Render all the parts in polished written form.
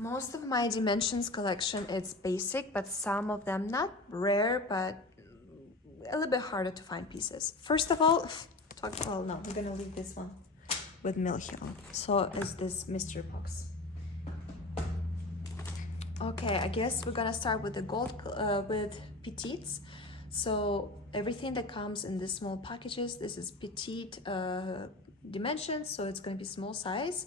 Most of my Dimensions collection is basic, but some of them not rare, but a little bit harder to find pieces. First of all, no, we're gonna leave this one with Milhill. So is this mystery box. Okay, I guess we're gonna start with the gold, with petites. So everything that comes in these small packages, this is petite dimensions, so it's gonna be small size.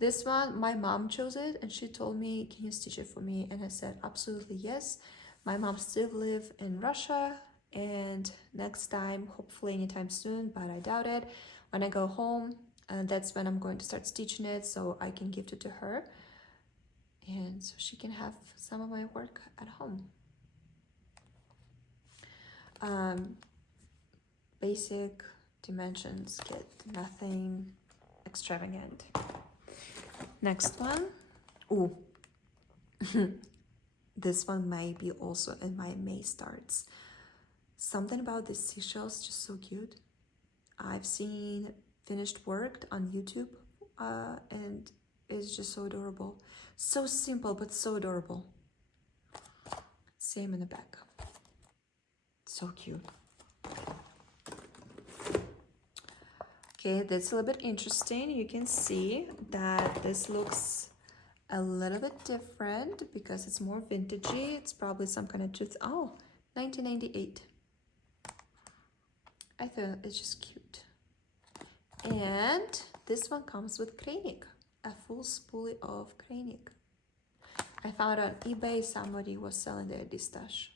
This one, my mom chose it and she told me, can you stitch it for me? And I said, absolutely yes. My mom still live in Russia, and next time, hopefully anytime soon, but I doubt it, when I go home, that's when I'm going to start stitching it so I can gift it to her. And so she can have some of my work at home. Basic Dimensions kit, nothing extravagant. Next one. Ooh. This one might be also in my May starts. Something about the seashells just so cute. I've seen finished work on YouTube and it's just so adorable. So simple, but so adorable. Same in the back. So cute. Okay, that's a little bit interesting. You can see that this looks a little bit different because it's more vintagey. It's probably some kind of 1998. I thought it's just cute. And this one comes with Kreinik, a full spoolie of Kreinik. I found on eBay somebody was selling their stash.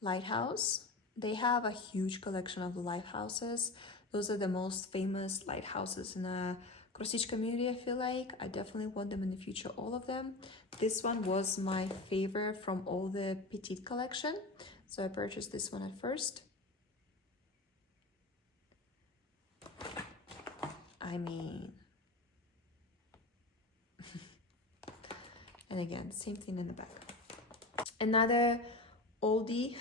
Lighthouse. They have a huge collection of lighthouses. Those are the most famous lighthouses in the cross-stitch community, I feel like. I definitely want them in the future, all of them. This one was my favorite from all the petite collection, so I purchased this one at first. I mean, and again, same thing in the back. Another oldie,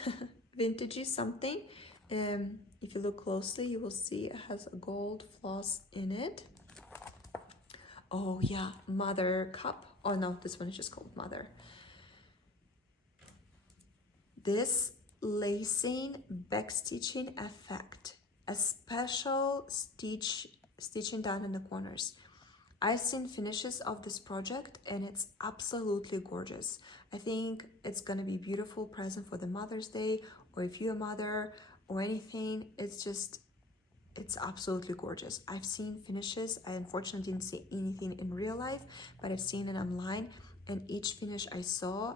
vintagey something. If you look closely, you will see it has a gold floss in it. Oh yeah, Mother cup. Oh no, this one is just called Mother. This lacing backstitching effect, a special stitching down in the corners. I've seen finishes of this project and it's absolutely gorgeous. I think it's gonna be a beautiful present for the Mother's Day, or if you're a mother or anything. It's absolutely gorgeous. I've seen finishes. I unfortunately didn't see anything in real life, but I've seen it online, and each finish I saw,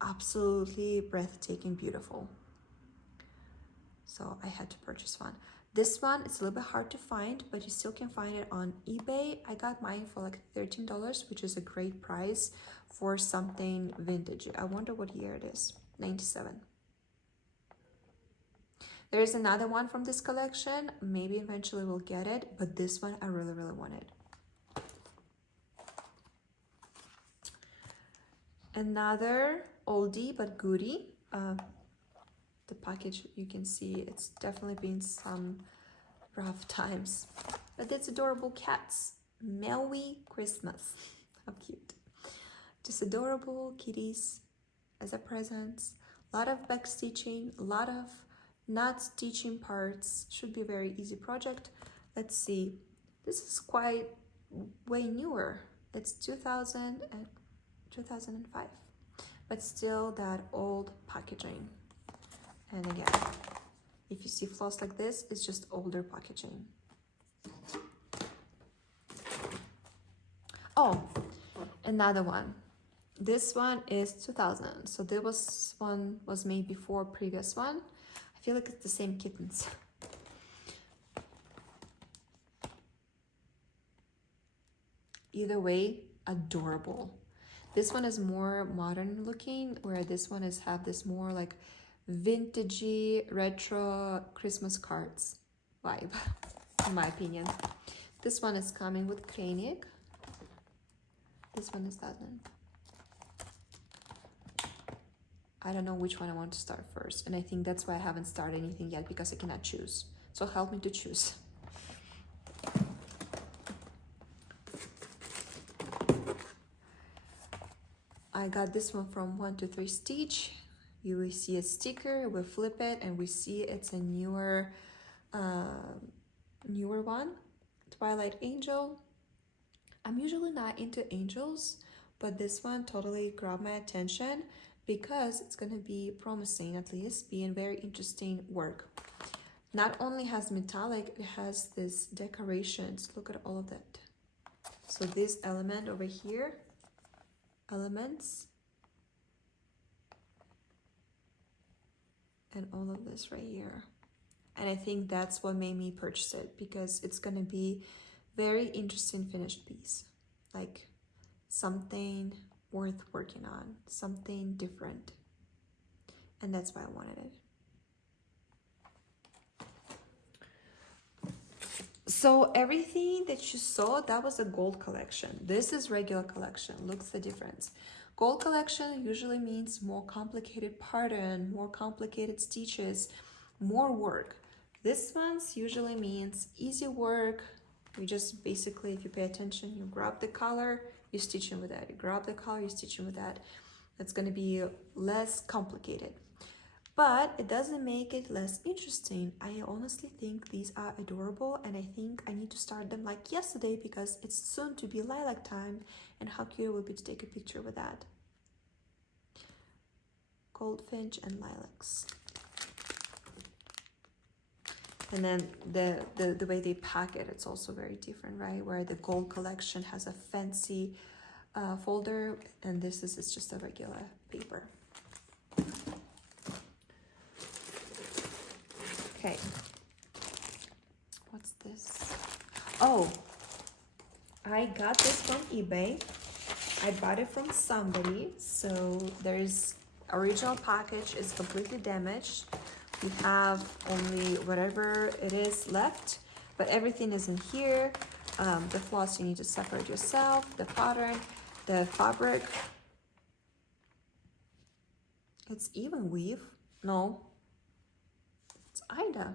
absolutely breathtaking beautiful. So I had to purchase one. This one, it's a little bit hard to find, but you still can find it on eBay. I got mine for like $13, which is a great price for something vintage. I wonder what year it is. 97. There is another one from this collection. Maybe eventually we'll get it, but this one I really, really wanted. Another oldie but goodie. The package, you can see it's definitely been some rough times, but it's adorable cats. Merry Christmas. How cute. Just adorable kitties as a present. A lot of back stitching, a lot of not stitching parts. Should be a very easy project. Let's see. This is quite way newer. It's 2000 and 2005, but still that old packaging. And again, if you see floss like this, it's just older packaging. Oh, another one. This one is 2000. So this one was made before previous one. I feel like it's the same kittens. Either way, adorable. This one is more modern looking, where this one is have this more like vintagey retro Christmas cards vibe, in my opinion. This one is coming with Kreinik. This one is that one. I don't know which one I want to start first, and I think that's why I haven't started anything yet, because I cannot choose. So help me to choose. I got this one from 123 Stitch. You will see a sticker, we flip it and we see it's a newer one, Twilight Angel. I'm usually not into angels, but this one totally grabbed my attention because it's gonna be promising, at least being very interesting work. Not only has metallic, it has this decorations. Look at all of that. So this element over here, elements, and all of this right here. And I think that's what made me purchase it, because it's gonna be very interesting finished piece, like something worth working on, something different, and that's why I wanted it. So everything that you saw, that was a gold collection. This is regular collection. Looks the difference. Gold collection usually means more complicated pattern, more complicated stitches, more work. This one's usually means easy work. You just basically, if you pay attention, you grab the color, you stitch in with that. You grab the color, you stitch in with that. It's going to be less complicated. But it doesn't make it less interesting. I honestly think these are adorable, and I think I need to start them like yesterday because it's soon to be lilac time, and how cute it would be to take a picture with that. Goldfinch and lilacs. And then the way they pack it, it's also very different, right? Where the gold collection has a fancy folder, and this is it's just a regular paper. Okay, what's this? Oh, I got this from eBay. I bought it from somebody, so there's original package is completely damaged. We have only whatever it is left, but everything is in here. The floss you need to separate yourself, the pattern, the fabric. It's even weave. No, it's Ida.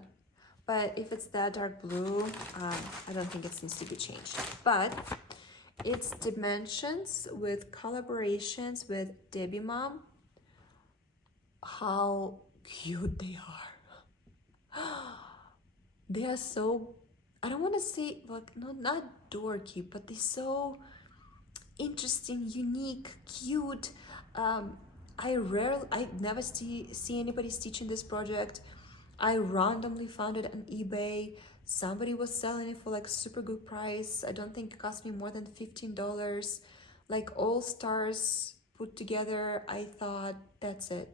But if it's that dark blue, I don't think it needs to be changed. But it's dimensions with collaborations with Debbie Mom. How cute they are. They are so, I don't want to say, like, no, not dorky, but they're so interesting, unique, cute. I never see anybody stitching this project. I randomly found it on eBay. Somebody was selling it for like super good price. I don't think it cost me more than $15. Like all stars put together. I thought that's it.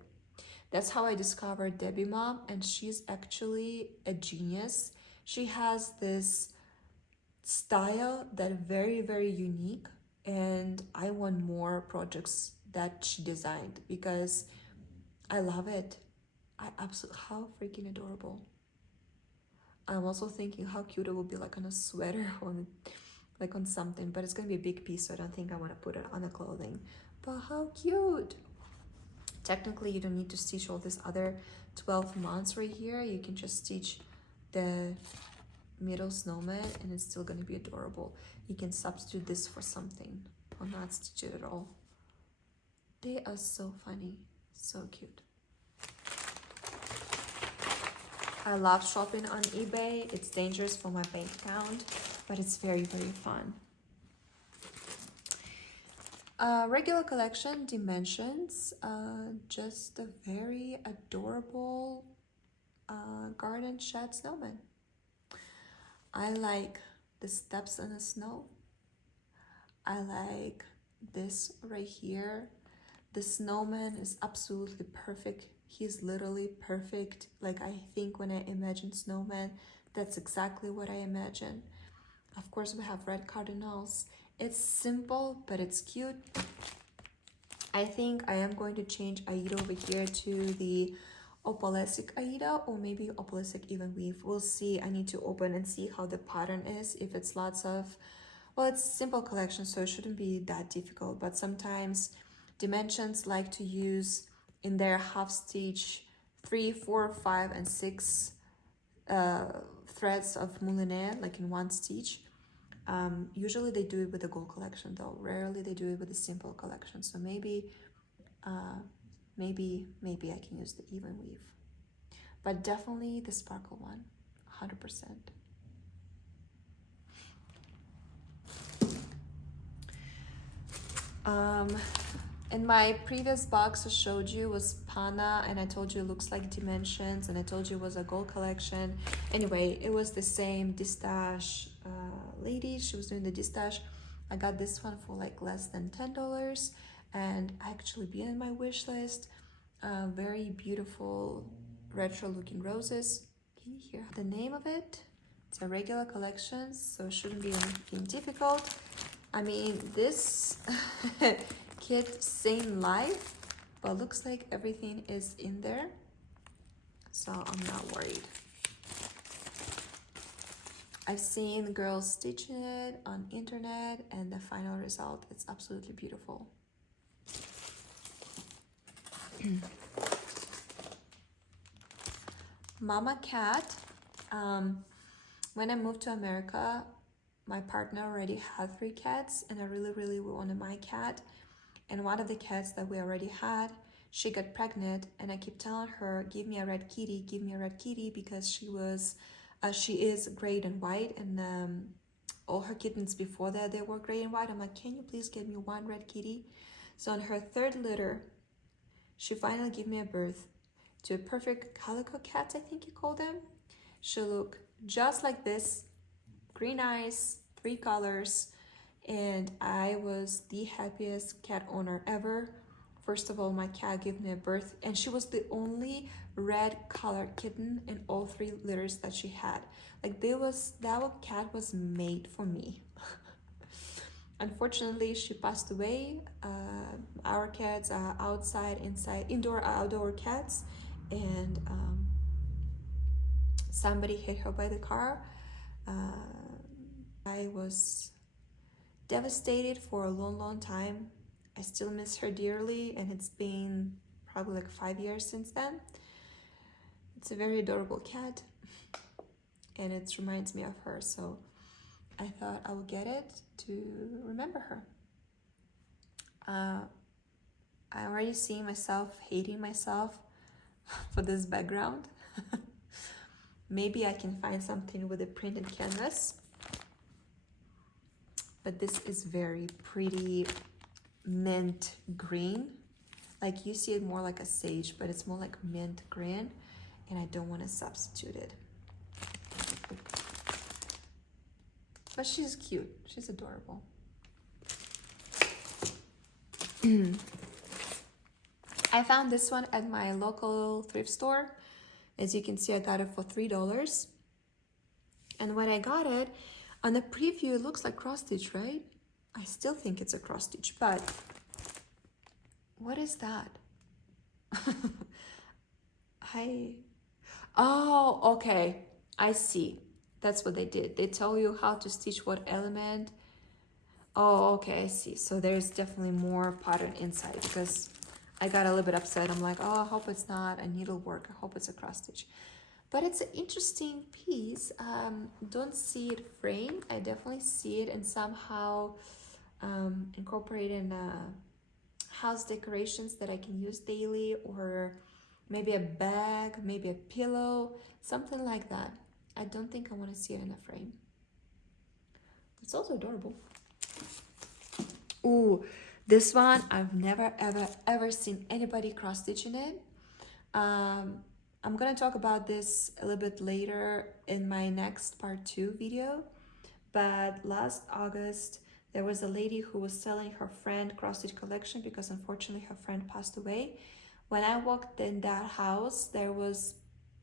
That's how I discovered Debbie Mom, and she's actually a genius. She has this style that very, very unique, and I want more projects that she designed because I love it. I absolutely, how freaking adorable. I'm also thinking how cute it would be like on a sweater or like on something, but it's gonna be a big piece, so I don't think I want to put it on the clothing. But how cute. Technically, you don't need to stitch all this other 12 months right here. You can just stitch the middle snowman and it's still gonna be adorable. You can substitute this for something or not stitch it at all. They are so funny, so cute. I love shopping on eBay. It's dangerous for my bank account, but it's very, very fun. Regular collection dimensions, just a very adorable garden shed snowman. I like the steps in the snow. I like this right here. The snowman is absolutely perfect. He's literally perfect. Like, I think when I imagine snowman, that's exactly what I imagine. Of course, we have red cardinals. It's simple, but it's cute. I think I am going to change Aida over here to the opalescent Aida, or maybe opalescent even weave. We'll see. I need to open and see how the pattern is. If it's lots of, well, it's simple collection, so it shouldn't be that difficult. But sometimes dimensions like to use in their half stitch 3, 4, 5, and 6 threads of moulinet, like in one stitch. Usually they do it with the gold collection though. Rarely they do it with the simple collection. So maybe I can use the even weave. But definitely the sparkle one, 100%. In my previous box I showed you was Pana, and I told you it looks like Dimensions, and I told you it was a gold collection. Anyway, it was the same Distash lady. She was doing the Distash. I got this one for like less than $10, and actually been in my wish list. Very beautiful retro looking roses. Can you hear the name of it? It's a regular collection, so it shouldn't be anything difficult. I mean, this kit same life, but looks like everything is in there, so I'm not worried. I've seen girls stitching it on internet, and the final result, it's absolutely beautiful. Mama cat. When I moved to America, my partner already had 3 cats, and I really wanted my cat. And one of the cats that we already had, she got pregnant, and I keep telling her, give me a red kitty, give me a red kitty, because she is gray and white, and all her kittens before that, they were gray and white. I'm like, can you please give me one red kitty? So on her 3rd litter, she finally gave me a birth to a perfect calico cat, I think you call them. She looked just like this, green eyes, 3 colors, and I was the happiest cat owner ever. First of all, my cat gave me a birth, and she was the only red colored kitten in all 3 litters that she had. Like, that cat was made for me. Unfortunately, she passed away. Our cats are outside, inside, indoor, outdoor cats, and somebody hit her by the car. I was devastated for a long time. I still miss her dearly, and it's been probably like 5 years since then. It's a very adorable cat, and it reminds me of her, so I thought I would get it to remember her. I already see myself hating myself for this background. Maybe I can find something with a printed canvas, but this is very pretty mint green. Like, you see it more like a sage, but it's more like mint green, and I don't want to substitute it. But she's cute, she's adorable. I found this one at my local thrift store. As you can see, I got it for $3. And when I got it, on the preview, it looks like cross stitch, right? I still think it's a cross stitch, but what is that? Oh, okay, I see. That's what they did. They tell you how to stitch what element. Oh, okay, I see. So there's definitely more pattern inside, because I got a little bit upset. I'm like, oh, I hope it's not a needlework. I hope it's a cross stitch. But it's an interesting piece. Don't see it framed. I definitely see it and somehow incorporate in house decorations that I can use daily, or maybe a bag, maybe a pillow, something like that. I don't think I want to see it in a frame. It's also adorable. Ooh, this one, I've never, ever seen anybody cross-stitching it. I'm gonna talk about this a little bit later in my next part 2 video, but last August, there was a lady who was selling her friend cross-stitch collection, because unfortunately her friend passed away. When I walked in that house, there was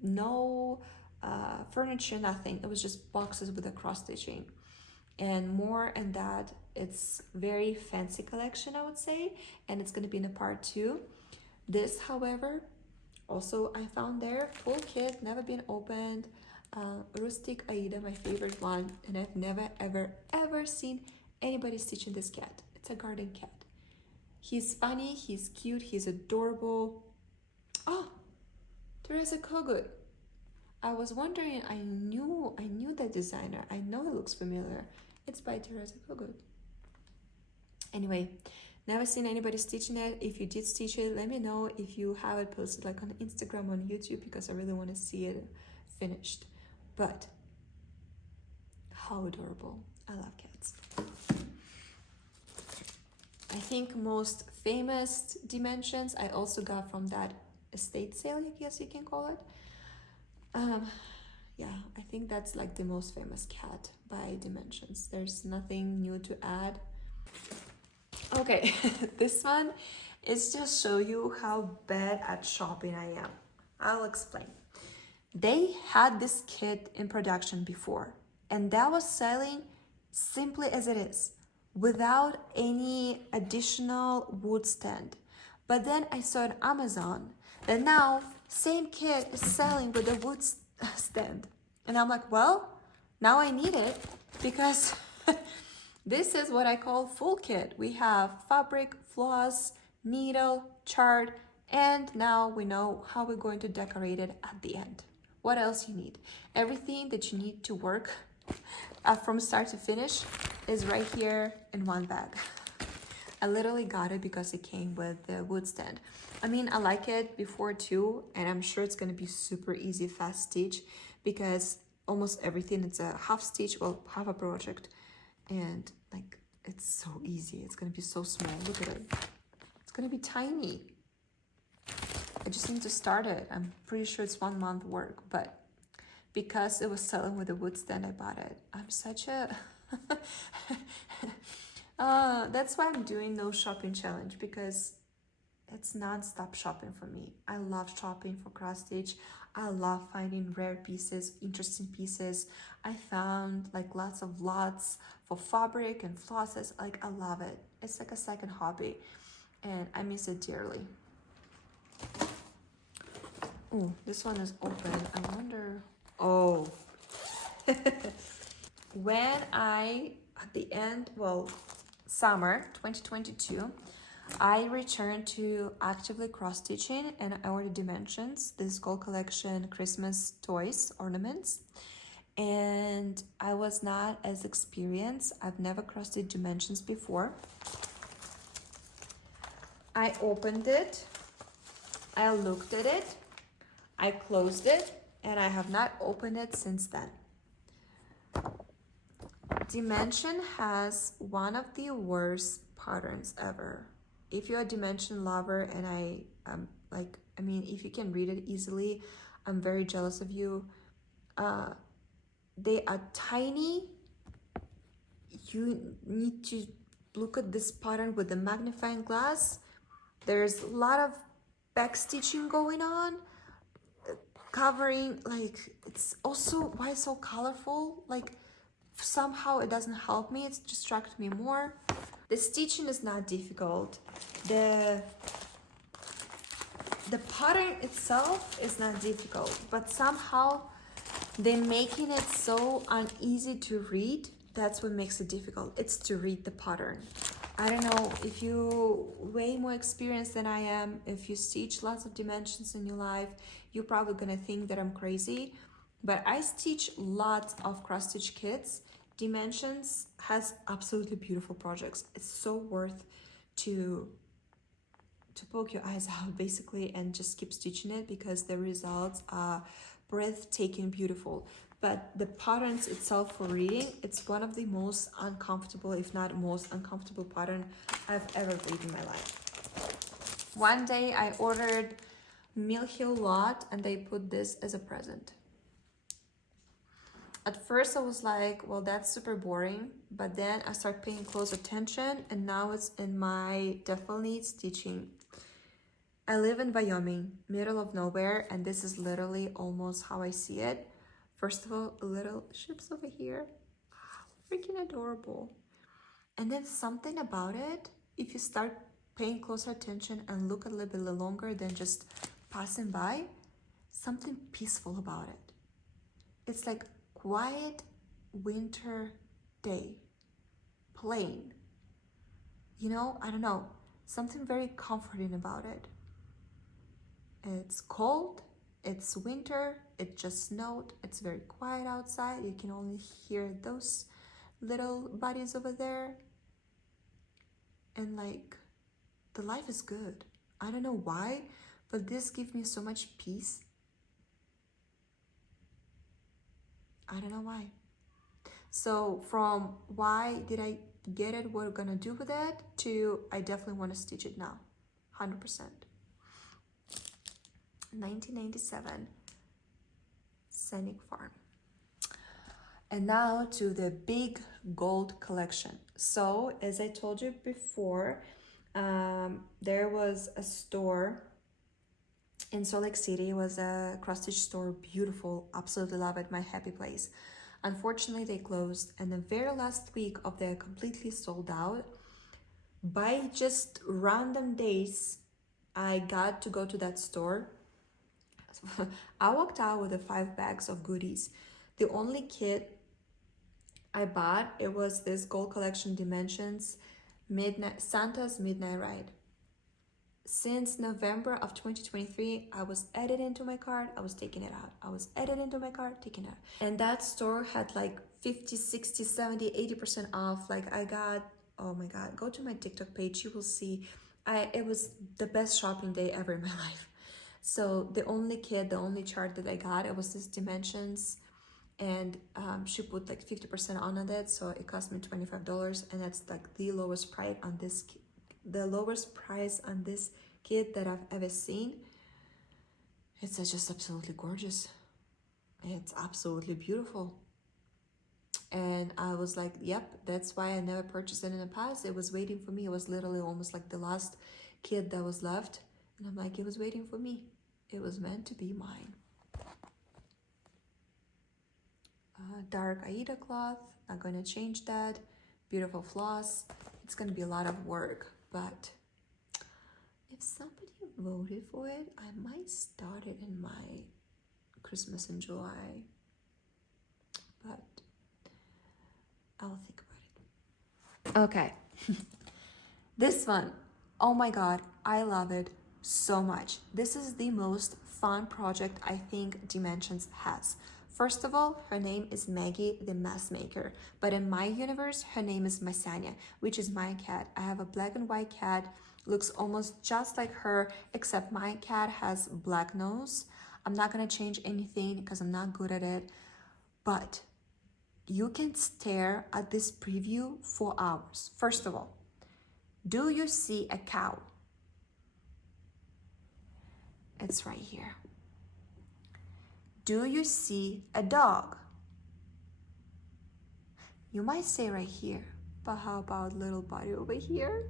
no furniture, nothing. It was just boxes with the cross-stitching. And more in that, it's very fancy collection, I would say, and it's going to be in a part 2. This, however, also I found there, full kit, never been opened, rustic Aida, my favorite one, and I've never ever seen anybody stitching this cat. It's a garden cat. He's funny, he's cute, he's adorable. Oh, Teresa Kogut. I was wondering, I knew that designer. I know it looks familiar. It's by Teresa Kogut. Anyway, never seen anybody stitching it. If you did stitch it, let me know. If you have it posted like on Instagram, on YouTube, because I really want to see it finished. But how adorable. I love cats. I think most famous dimensions I also got from that estate sale, I guess you can call it. Yeah, I think that's like the most famous cat by dimensions. There's nothing new to add. Okay, this one is just show you how bad at shopping I am. I'll explain. They had this kit in production before, and that was selling simply as it is, without any additional wood stand. But then I saw on Amazon that now same kit is selling with a wood stand. And I'm like, well, now I need it, because this is what I call full kit. We have fabric, floss, needle, chart, and now we know how we're going to decorate it at the end. What else you need? Everything that you need to work from start to finish is right here in one bag. I literally got it because it came with the wood stand. I mean, I like it before too, and I'm sure it's gonna be super easy, fast stitch, because almost everything, it's a half stitch, well, half a project, and like, it's so easy. It's gonna be so small. Look at it. It's gonna be tiny. I just need to start it. I'm pretty sure it's 1 month work, but because it was selling with a wood stand, I bought it. I'm such a... that's why I'm doing no shopping challenge, because it's non-stop shopping for me. I love shopping for cross stitch. I love finding rare pieces, interesting pieces. I found like lots of lots for fabric and flosses. Like, I love it. It's like a second hobby, and I miss it dearly. Oh, this one is open. I wonder... Oh. When I, at the end, well, summer 2022, I returned to actively cross-stitching, and I ordered dimensions. This is called collection Christmas toys, ornaments. And I was not as experienced. I've never cross-stitched dimensions before. I opened it. I looked at it. I closed it, and I have not opened it since then. Dimension has one of the worst patterns ever. If you're a dimension lover, and I mean, if you can read it easily, I'm very jealous of you. They are tiny. You need to look at this pattern with a magnifying glass. There's a lot of back stitching going on, covering, like, it's also, why it's so colorful, like, somehow it doesn't help me, it's distracted me more. The stitching is not difficult. The pattern itself is not difficult, but somehow they're making it so uneasy to read. That's what makes it difficult. It's to read the pattern. I don't know, if you way more experienced than I am, if you stitch lots of dimensions in your life, you're probably gonna think that I'm crazy, but I stitch lots of cross-stitch kits. Dimensions has absolutely beautiful projects. It's so worth to poke your eyes out, basically, and just keep stitching it, because the results are breathtaking beautiful. But the patterns itself for reading, it's one of the most uncomfortable, if not most uncomfortable pattern I've ever read in my life. One day I ordered Mill Hill lot, and they put this as a present. At first I was like, well, that's super boring, but then I started paying close attention, and now it's in my definitely stitching. I live in Wyoming, middle of nowhere, and this is literally almost how I see it. First of all, little ships over here, freaking adorable. And then something about it, if you start paying closer attention and look a little bit longer than just passing by, something peaceful about it. It's like quiet winter day, plain. You know, I don't know, something very comforting about it. It's cold, it's winter, it just snowed, it's very quiet outside. You can only hear those little buddies over there. And like, the life is good. I don't know why, but this gives me so much peace. I don't know why. So from why did I get it, what we're gonna do with it, to I definitely want to stitch it now, 100%. 1997 Scenic Farm. And now to the big gold collection. So as I told you before, there was a store in Salt Lake City. It was a cross stitch store, beautiful, absolutely love it, my happy place. Unfortunately, they closed, and the very last week of their completely sold out. By just random days, I got to go to that store. I walked out with the 5 bags of goodies. The only kit I bought, it was this Gold Collection Dimensions Santa's Midnight Ride. Since November of 2023, I was added into my cart, I was taking it out. I was added into my cart, taking it out. And that store had like 50, 60, 70, 80% off. Like I got, oh my God, go to my TikTok page, you will see. It was the best shopping day ever in my life. So the only kit, the only chart that I got, it was this Dimensions. And she put like 50% on it, so it cost me $25, and that's like the lowest price on this kit that I've ever seen. It's just absolutely gorgeous. It's absolutely beautiful. And I was like, yep, that's why I never purchased it in the past. It was waiting for me. It was literally almost like the last kit that was left, and I'm like, it was waiting for me. It was meant to be mine. Dark Aida cloth, not going to change that. Beautiful floss. It's going to be a lot of work, but if somebody voted for it, I might start it in my Christmas in July, but I'll think about it. Okay. This one, oh my God, I love it so much. This is the most fun project I think Dimensions has. First of all, her name is Maggie the Mess Maker, but in my universe, her name is Masania, which is my cat. I have a black and white cat, looks almost just like her, except my cat has black nose. I'm not gonna change anything because I'm not good at it, but you can stare at this preview for hours. First of all, do you see a cow? It's right here. Do you see a dog? You might say right here, but how about little buddy over here?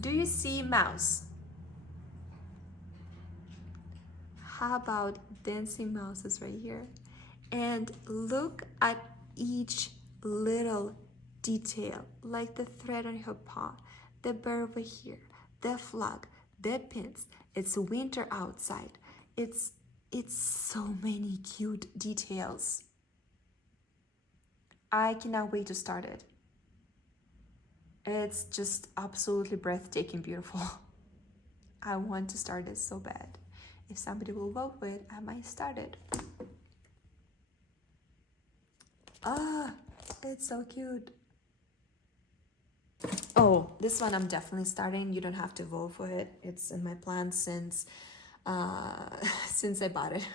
Do you see mouse? How about dancing mouses right here? And look at each little detail, like the thread on her paw, the bird over here, the flag, the pins. It's winter outside. It's so many cute details. I cannot wait to start it. It's just absolutely breathtaking beautiful. I want to start this so bad. If somebody will vote for it, I might start it. Ah, it's so cute. Oh, this one I'm definitely starting. You don't have to vote for it. It's in my plan since I bought it.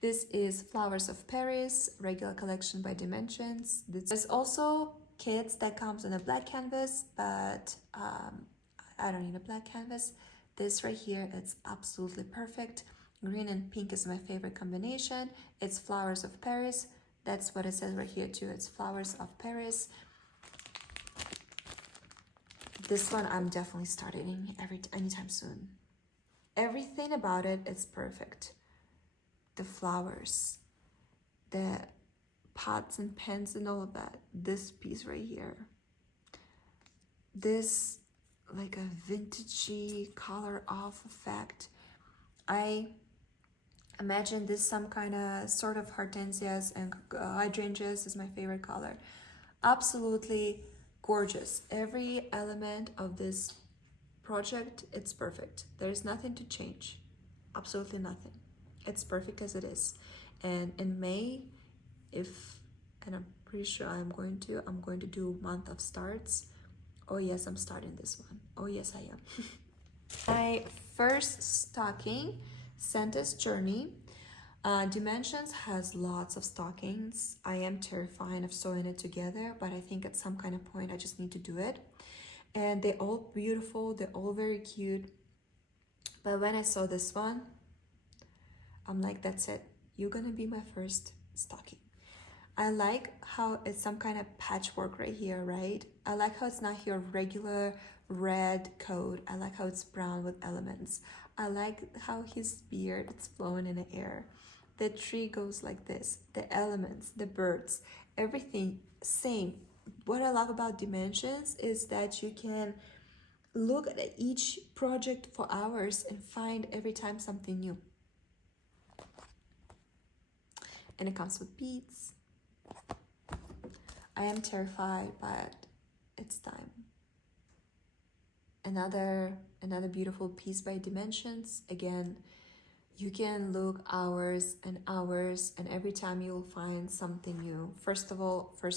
This is Flowers of Paris, regular collection by Dimensions. There's also kits that comes on a black canvas, but I don't need a black canvas. This right here, it's absolutely perfect. Green and pink is my favorite combination. It's Flowers of Paris. That's what it says right here too. It's Flowers of Paris. This one I'm definitely starting anytime soon. Everything about it is perfect. The flowers, the pots and pans and all of that. This piece right here. This like a vintagey color off effect. I imagine this some kind of sort of hortensias and hydrangeas is my favorite color. Absolutely gorgeous. Every element of this project, it's perfect. There's nothing to change. Absolutely nothing. It's perfect as it is. And in May, if, and I'm pretty sure I'm going to do month of starts. Oh yes, I'm starting this one. Oh yes, I am. My first stocking, Santa's Journey. Dimensions has lots of stockings. I am terrified of sewing it together, but I think at some kind of point I just need to do it. And they're all beautiful, they're all very cute. But when I saw this one, I'm like, that's it. You're gonna be my first stocking. I like how it's some kind of patchwork right here, right? I like how it's not your regular red coat. I like how it's brown with elements. I like how his beard is flowing in the air. The tree goes like this. The elements, the birds, everything same. What I love about Dimensions is that you can look at each project for hours and find every time something new. And it comes with beads. I am terrified, but it's time. Another beautiful piece by Dimensions. Again, you can look hours and hours, and every time you'll find something new. First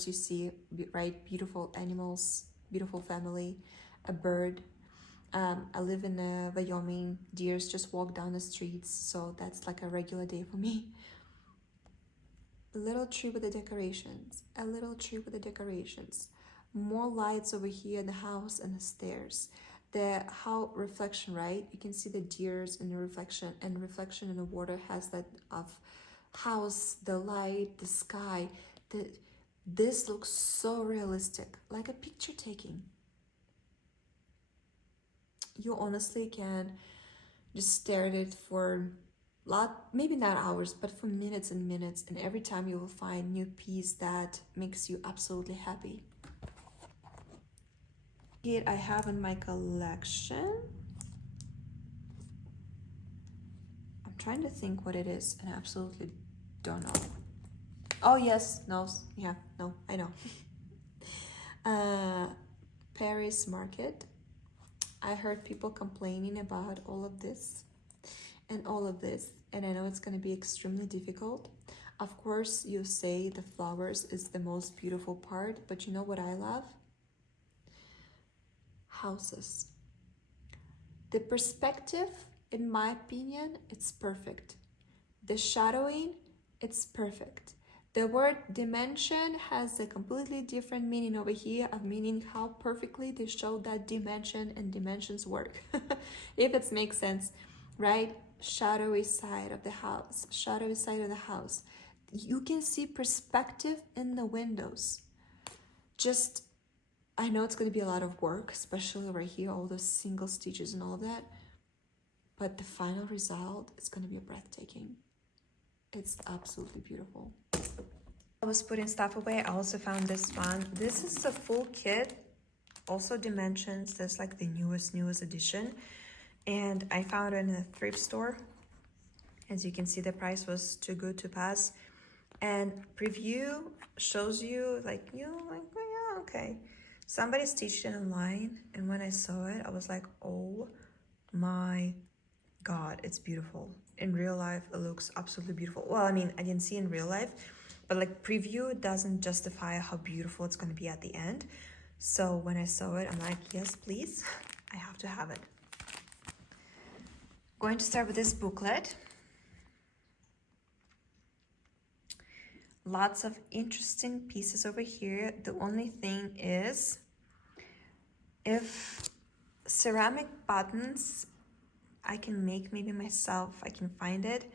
you see, right, beautiful animals, beautiful family, a bird. I live in Wyoming. Deers just walk down the streets, so that's like a regular day for me. A little tree with the decorations, a little tree with the decorations. More lights over here in the house and the stairs. The how reflection, right? You can see the deers in the reflection, and reflection in the water has that of house, the light, the sky. This looks so realistic, like a picture taking. You honestly can just stare at it for maybe not hours, but for minutes and minutes, and every time you will find new piece that makes you absolutely happy. Kit I have in my collection. I'm trying to think what it is, and I absolutely don't know. Oh yes, no, yeah, no, I know. Paris Market. I heard people complaining about all of this and all of this, and I know it's going to be extremely difficult. Of course, you say the flowers is the most beautiful part, but you know what I love? Houses. The perspective, in my opinion, it's perfect. The shadowing, it's perfect. The word dimension has a completely different meaning over here, of meaning how perfectly they show that dimension and dimensions work. If it makes sense, right? Shadowy side of the house, shadowy side of the house. You can see perspective in the windows. Just, I know it's going to be a lot of work, especially right here, all those single stitches and all of that. But the final result is going to be breathtaking. It's absolutely beautiful. I was putting stuff away. I also found this one. This is a full kit, also Dimensions. That's like the newest edition. And I found it in a thrift store. As you can see, the price was too good to pass. And preview shows you like, oh yeah, okay. Somebody stitched it online, and when I saw it, I was like, oh my God, it's beautiful. In real life, it looks absolutely beautiful. Well, I mean, I didn't see in real life, but like preview doesn't justify how beautiful it's going to be at the end. So when I saw it, I'm like, yes, please, I have to have it. Going to start with this booklet. Lots of interesting pieces over here. The only thing is, if ceramic buttons I can make maybe myself, I can find it.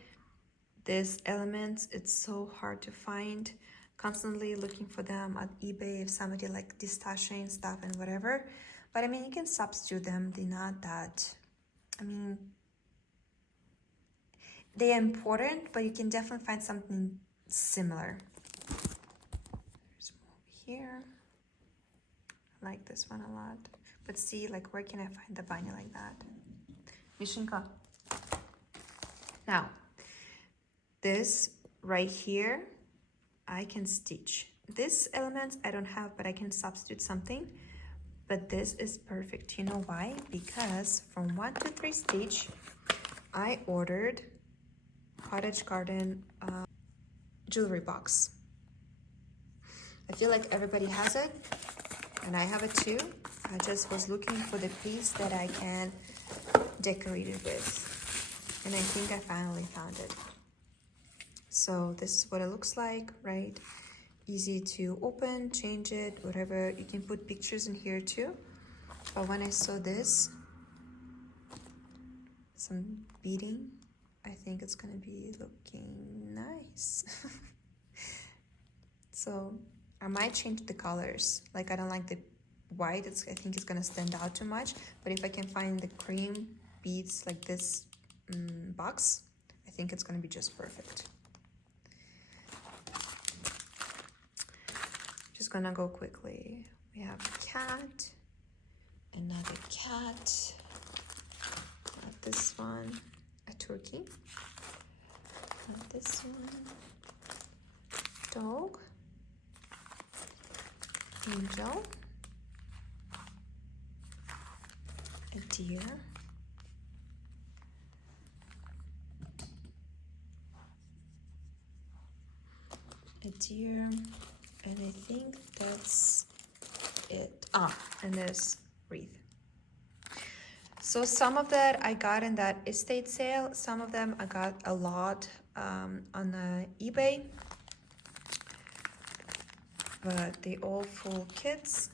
These elements, it's so hard to find. Constantly looking for them at eBay if somebody like distaching stuff and whatever. But I mean, you can substitute them. They're not that, I mean, they're important, but you can definitely find something similar. There's more here. I like this one a lot. But see, like, where can I find the bunny like that? Mishinka. Now, this right here, I can stitch. This element I don't have, but I can substitute something. But this is perfect. You know why? Because from 1 to 3 stitch, I ordered Cottage Garden jewelry box. I feel like everybody has it, and I have it too. I just was looking for the piece that I can decorate it with, and I think I finally found it. So this is what it looks like, right? Easy to open, change it, whatever. You can put pictures in here too. But when I saw this, some beading, I think it's gonna be looking nice. So I might change the colors. Like, I don't like the white, I think it's gonna stand out too much. But if I can find the cream beads like this box, I think it's gonna be just perfect. Just gonna go quickly. We have a cat, another cat, not this one, a turkey, not this one, dog, angel, a deer, and I think that's it. And there's wreath. So some of that I got in that estate sale. Some of them I got a lot on eBay. But they all full kits,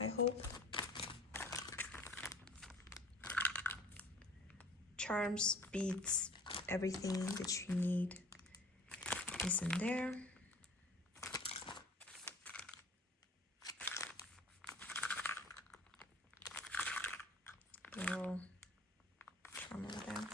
I hope. Charms, beads, everything that you need is in there. Little charm over there.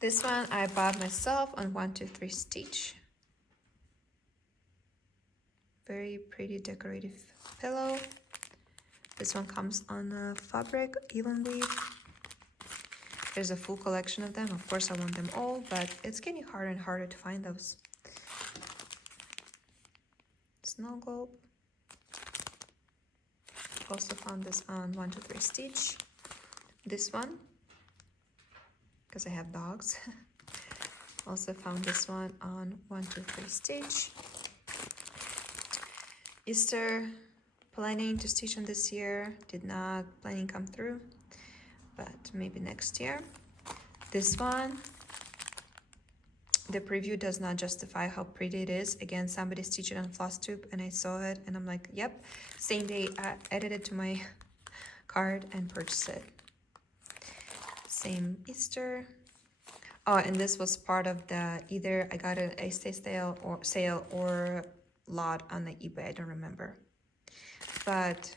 This one I bought myself on 123 Stitch. Very pretty decorative pillow. This one comes on a fabric even weave. There's a full collection of them. Of course I want them all, but it's getting harder and harder to find those. Snow globe. Also found this on 123 Stitch. This one, because I have dogs. Also found this one on 123 Stitch. Easter, planning to stitch on this year. Did not planning come through, but maybe next year. This one, the preview does not justify how pretty it is. Again, somebody stitched it on Flosstube and I saw it and I'm like, yep. Same day I added it to my cart and purchased it. Same Easter. Oh, and this was part of the, either I got an estate sale or lot on the eBay, I don't remember. But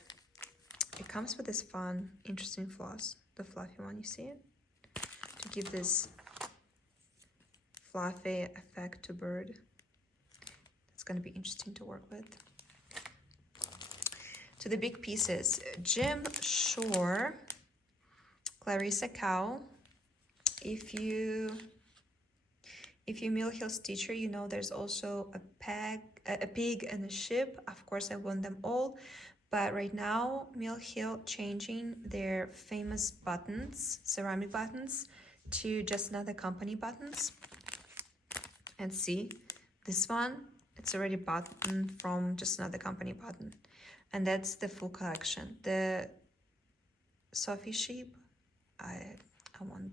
it comes with this fun, interesting floss, the fluffy one, you see it? To give this fluffy effect to bird. It's gonna be interesting to work with. To the big pieces, Jim Shore, Clarissa Cow. If you Mill Hill Stitcher, you know there's also a pig and a sheep. Of course, I want them all, but right now Mill Hill changing their famous buttons, ceramic buttons, to Just Another Company buttons. And see, this one, it's already button from Just Another Company button, and that's the full collection. The Sophie sheep, I want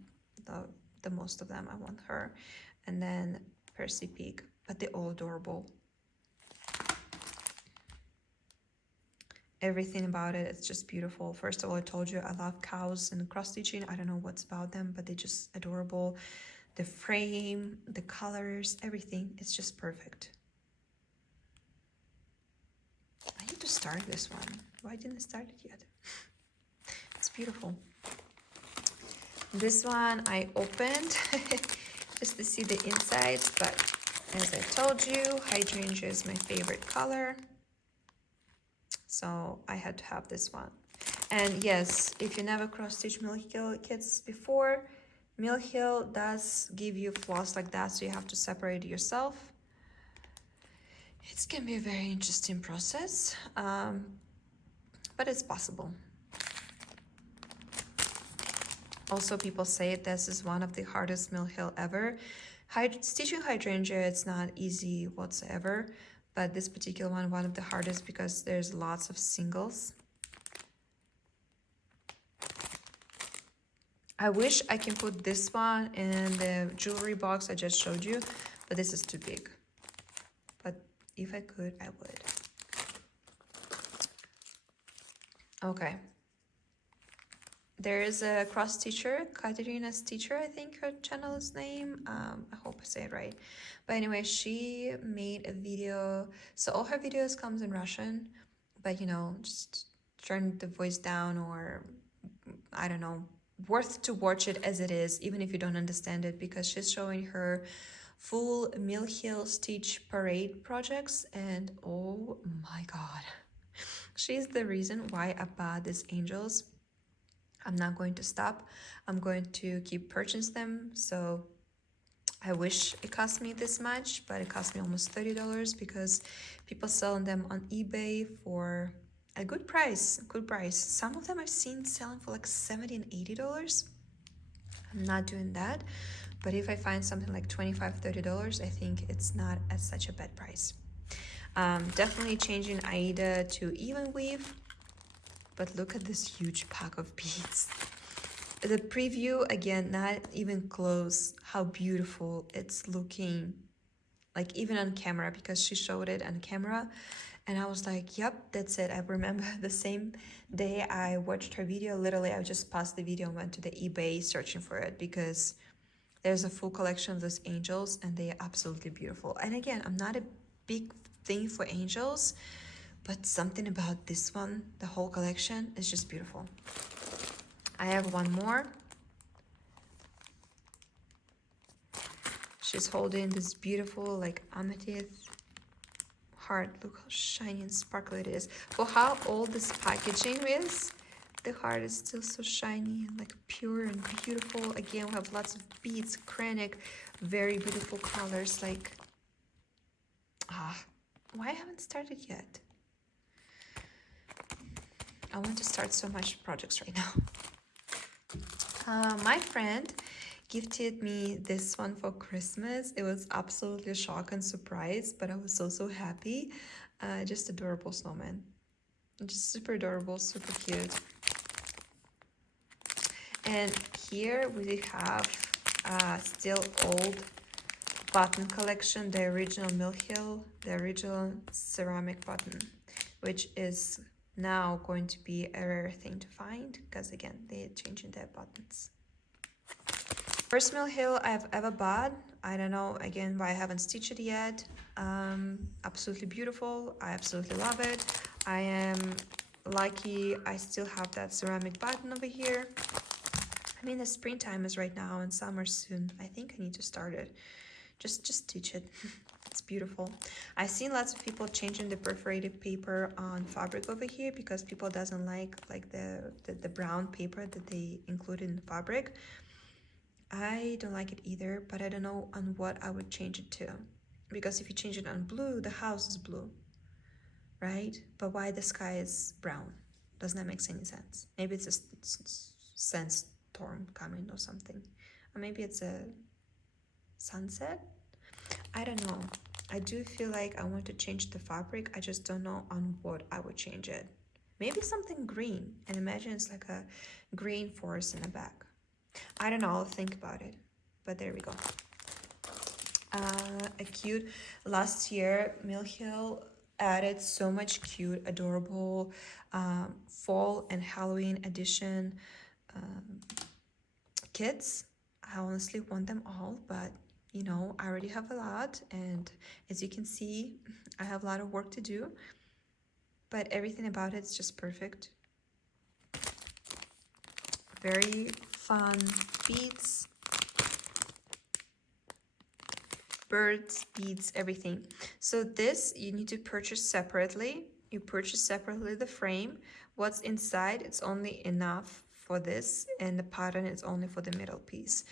the most of them. I want her, and then Percy pig, but they're all adorable. Everything about it, it's just beautiful. First of all, I told you I love cows and cross stitching. I don't know what's about them, but they're just adorable. The frame, the colors, everything, it's just perfect. I need to start this one. Why didn't I start it yet? It's beautiful. This one I opened just to see the insides, but as I told you, hydrangea is my favorite color. So I had to have this one. And yes, if you never cross-stitch Mill Hill kits before, Mill Hill does give you floss like that, so you have to separate it yourself. It can be a very interesting process, but it's possible. Also, people say this is one of the hardest mill hill ever. Stitching hydrangea, it's not easy whatsoever, but this particular one of the hardest because there's lots of singles. I wish I can put this one in the jewelry box I just showed you, but this is too big. But if I could, I would. Okay. There is a cross stitcher, Katerina Stitcher, I think her channel's name. I hope I say it right. But anyway, she made a video. So all her videos comes in Russian, but you know, just turn the voice down, or I don't know, worth to watch it as it is, even if you don't understand it, because she's showing her full mill hill stitch parade projects, and oh my god, she's the reason why I bought these angels. I'm not going to stop. I'm going to keep purchasing them. So I wish it cost me this much, but it cost me almost $30 because people selling them on eBay for a good price. Some of them I've seen selling for like $70 and $80. I'm not doing that. But if I find something like $25, $30, I think it's not at such a bad price. Definitely changing Aida to even weave. But look at this huge pack of beads. The preview, again, not even close how beautiful it's looking, like even on camera, because she showed it on camera. And I was like, yep, that's it. I remember the same day I watched her video, literally I just paused the video and went to the eBay searching for it, because there's a full collection of those angels and they are absolutely beautiful. And again, I'm not a big thing for angels, but something about this one, the whole collection, is just beautiful. I have one more. She's holding this beautiful like amethyst heart. Look how shiny and sparkly it is. For how old this packaging is, the heart is still so shiny and like pure and beautiful. Again, we have lots of beads, krennic, very beautiful colors. Like, why I haven't started yet? I want to start so much projects right now. My friend gifted me this one for Christmas. It was absolutely a shock and surprise, but I was so happy. Just adorable snowman. Just super adorable, super cute. And here we have still old button collection, the original Mill Hill, the original ceramic button, which is now going to be a rare thing to find, because again, they're changing their buttons. First Mill Hill I've ever bought. I don't know again why I haven't stitched it yet. Absolutely beautiful. I absolutely love it. I am lucky I still have that ceramic button over here. I mean, the springtime is right now and summer soon. I think I need to start it. Just stitch it. It's beautiful. I've seen lots of people changing the perforated paper on fabric over here because people doesn't like the brown paper that they included in the fabric. I don't like it either, but I don't know on what I would change it to. Because if you change it on blue, the house is blue, right? But why the sky is brown? Doesn't that make any sense? Maybe it's a sandstorm coming or something. Or maybe it's a sunset? I don't know. I do feel like I want to change the fabric. I just don't know on what I would change it. Maybe something green. And imagine it's like a green forest in the back. I don't know. I'll think about it. But there we go. A cute. Last year, Mill Hill added so much cute, adorable fall and Halloween edition kits. I honestly want them all, but you know, I already have a lot, and as you can see, I have a lot of work to do, but everything about it is just perfect. Very fun beads, birds, beads, everything. So this you need to purchase separately. You purchase separately the frame. What's inside, it's only enough for this, and the pattern is only for the middle piece.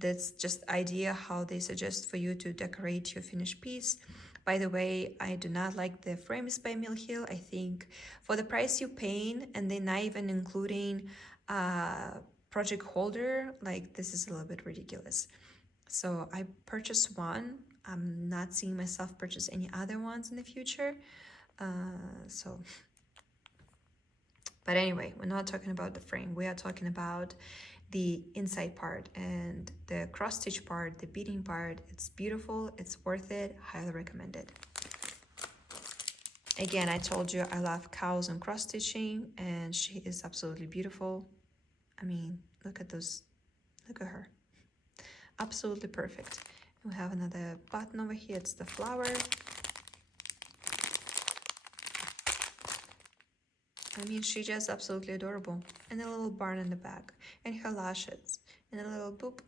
That's just idea how they suggest for you to decorate your finished piece. By the way, I do not like the frames by Mill Hill. I think for the price you paying, and then not even including project holder, like this is a little bit ridiculous. So I purchased one. I'm not seeing myself purchase any other ones in the future. But anyway, we're not talking about the frame. We are talking about the inside part and the cross stitch part, the beading part. It's beautiful, it's worth it, highly recommended. Again, I told you I love cows and cross stitching, and she is absolutely beautiful. I mean, look at those, look at her. Absolutely perfect. We have another button over here, it's the flower. I mean, she's just absolutely adorable. And a little barn in the back, and her lashes, and a little boop.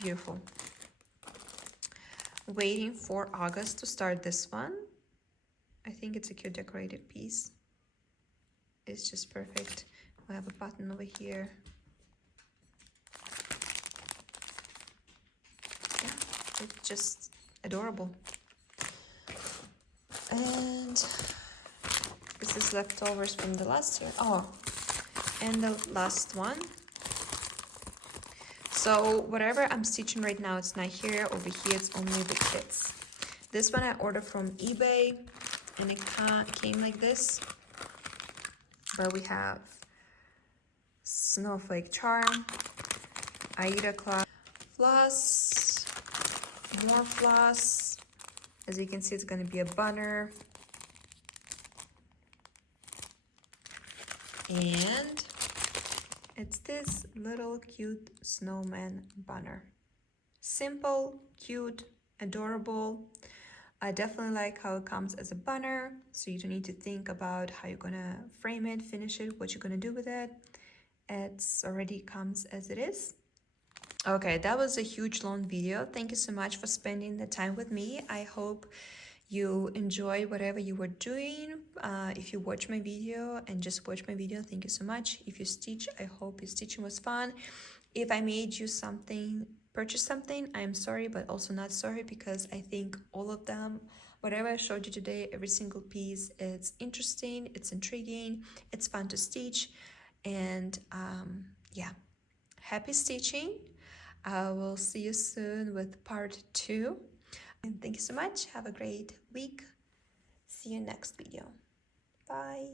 Beautiful. Waiting for August to start this one. I think it's a cute decorated piece. It's just perfect. We have a button over here. Yeah, it's just adorable. And this is leftovers from the last year. Oh, and the last one. So whatever I'm stitching right now, it's not here. Over here, it's only the kits. This one I ordered from eBay, and it came like this. Where we have snowflake charm, Aida cloth, floss, more floss. As you can see, it's going to be a banner. And it's this little cute snowman banner. Simple, cute, adorable. I definitely like how it comes as a banner, so you don't need to think about how you're gonna frame it, finish it, what you're gonna do with it. It's already comes as it is. Okay, that was a huge long video. Thank you so much for spending the time with me. I hope you enjoy whatever you were doing. If you watch my video and just watch my video, thank you so much. If you stitch, I hope your stitching was fun. If I made you something, purchase something, I'm sorry, but also not sorry, because I think all of them, whatever I showed you today, every single piece, it's interesting, it's intriguing, it's fun to stitch. And yeah, happy stitching. I will see you soon with part 2. And thank you so much. Have a great week. See you next video. Bye.